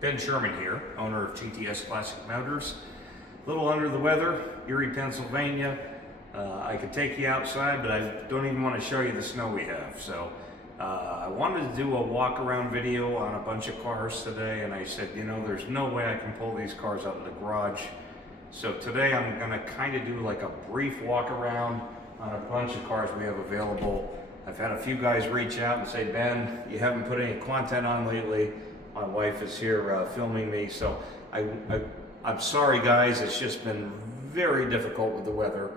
Ben Sherman here, owner of GTS Classic Motors. A little under the weather, Erie, Pennsylvania. I could take you outside, but I don't even want to show you the snow we have. So I wanted to do a walk around video on a bunch of cars today, and I said, you know, there's no way I can pull these cars out of the garage. So today I'm going to kind of do like a brief walk around on a bunch of cars we have available. I've had a few guys reach out and say, Ben, you haven't put any content on lately. My wife is here filming me, so I'm sorry guys, it's just been very difficult with the weather,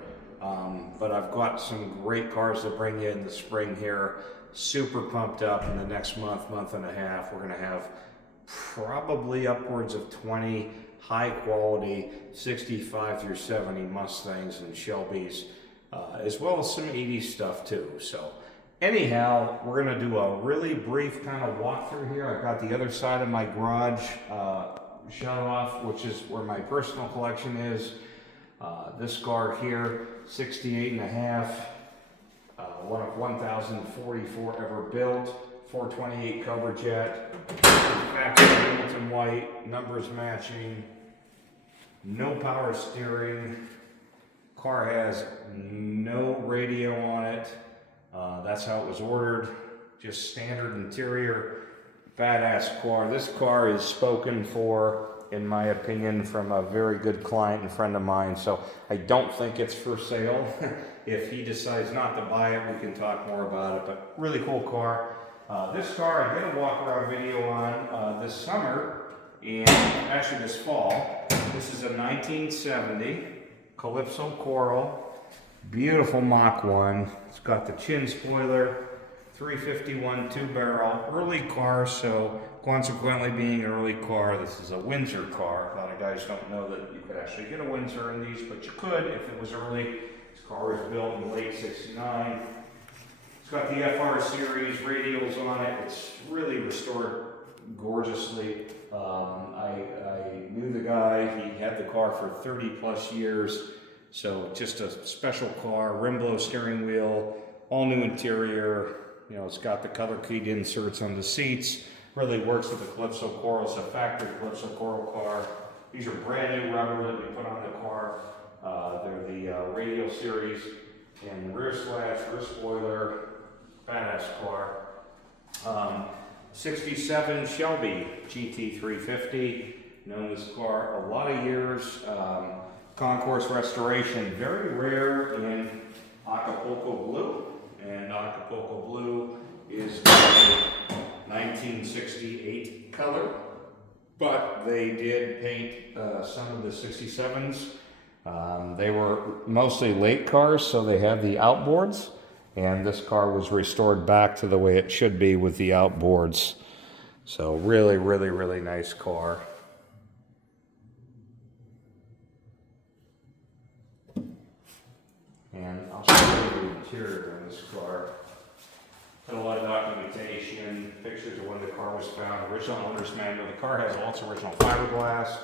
but I've got some great cars to bring you in the spring here. Super pumped up. In the next month and a half, we're going to have probably upwards of 20 high quality 65 through 70 Mustangs and Shelbys, as well as some 80s stuff too. So anyhow, we're going to do a really brief kind of walkthrough here. I've got the other side of my garage shut off, which is where my personal collection is. This car here, 68 and a half, one of 1,044 ever built, 428 Cobra Jet, factory Wimbledon white, numbers matching, no power steering, car has no radio on it. That's how it was ordered, just standard interior, badass car. This car is spoken for, in my opinion, from a very good client and friend of mine, so I don't think it's for sale. If he decides not to buy it, we can talk more about it, but really cool car. This car I did a walk around video on this summer, and actually this fall. This is a 1970 Calypso Coral. Beautiful Mach 1. It's got the chin spoiler, 351 2-barrel, early car, so consequently being an early car, this is a Windsor car. A lot of guys don't know that you could actually get a Windsor in these, but you could if it was early. This car was built in late '69. It's got the FR series radials on it. It's really restored gorgeously. I knew the guy. He had the car for 30 plus years. So just a special car, rim blow steering wheel, all new interior. You know, it's got the color keyed inserts on the seats. Really works with the Calypso Coral. It's a factory Calypso Coral car. These are brand new rubber that we put on the car. They're the radial series and rear slash, rear spoiler, badass car. 67 Shelby GT350. Known this car a lot of years. Concours Restoration, very rare in Acapulco blue, and Acapulco blue is a 1968 color, but they did paint some of the 67s. They were mostly late cars, so they had the outboards, and this car was restored back to the way it should be with the outboards. So really, really, really nice car. And I'll show you the interior on this car. Got a lot of documentation, pictures of when the car was found, original owner's manual. The car has all its original fiberglass.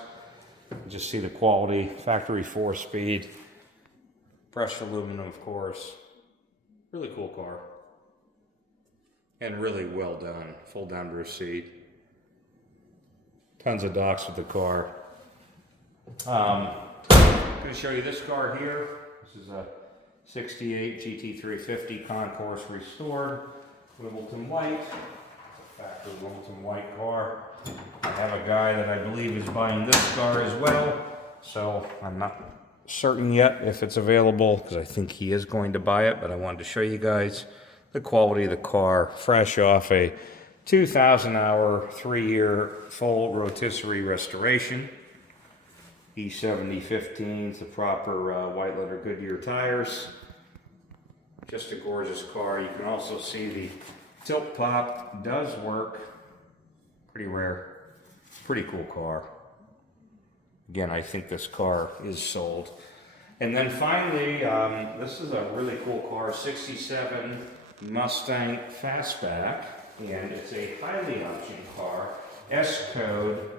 You just see the quality, factory 4-speed, brushed aluminum, of course. Really cool car. And really well done. Full down rear seat. Tons of docs with the car. I'm going to show you this car here. This is a 68 GT350 Concours restored, Wimbledon white, factory Wimbledon white car. I have a guy that I believe is buying this car as well, so I'm not certain yet if it's available because I think he is going to buy it, but I wanted to show you guys the quality of the car, fresh off a 2,000 hour, 3-year full rotisserie restoration. E70 15s, the proper white letter Goodyear tires. Just a gorgeous car. You can also see the tilt pop does work. Pretty rare. Pretty cool car. Again, I think this car is sold. And then finally, this is a really cool car, 67 Mustang Fastback, and it's a highly optioned car. S-Code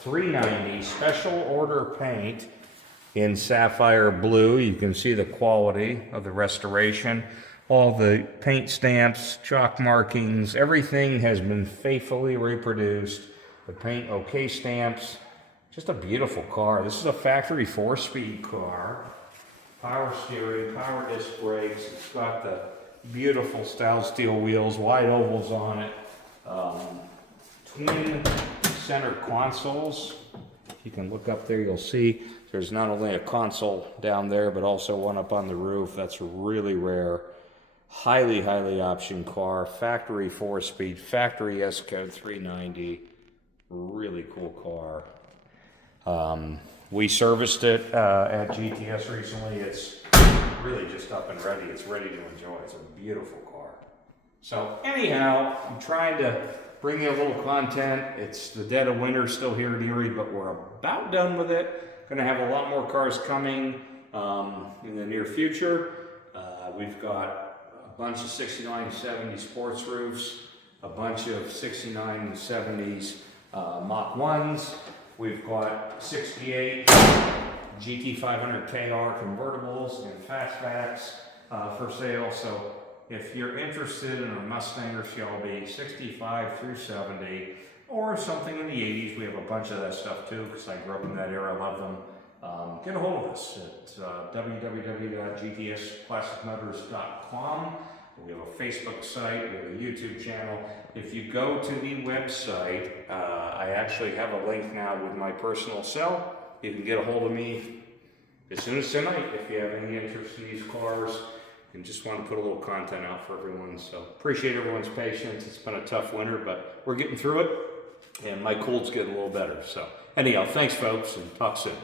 390 special order paint in sapphire blue. You can see the quality of the restoration. All the paint stamps, chalk markings, everything has been faithfully reproduced The paint OK stamps. Just a beautiful car. This is a factory 4-speed car. Power steering, power disc brakes. It's got the beautiful style steel wheels, wide ovals on it. Twin center consoles. If you can look up there, you'll see there's not only a console down there, but also one up on the roof. That's really rare. Highly, highly optioned car. Factory 4-speed, factory S-Code 390. Really cool car. We serviced it at GTS recently. It's really just up and ready. It's ready to enjoy. It's a beautiful car. So anyhow, I'm trying to bring you a little content. It's the dead of winter still here in Erie, but we're about done with it. Going to have a lot more cars coming in the near future. We've got a bunch of 69 and 70 sports roofs, a bunch of 69 and 70s Mach 1s. We've got 68 GT500 KR convertibles and fastbacks for sale. So if you're interested in a Mustang or Shelby 65 through 70 or something in the 80s, we have a bunch of that stuff too because I grew up in that era. I love them. Get a hold of us at www.gtsplasticmotors.com. We have a Facebook site, we have a YouTube channel. If you go to the website, I actually have a link now with my personal cell. You can get a hold of me as soon as tonight if you have any interest in these cars and just want to put a little content out for everyone. So appreciate everyone's patience. It's been a tough winter, but we're getting through it and my cold's getting a little better. So anyhow, thanks folks and talk soon.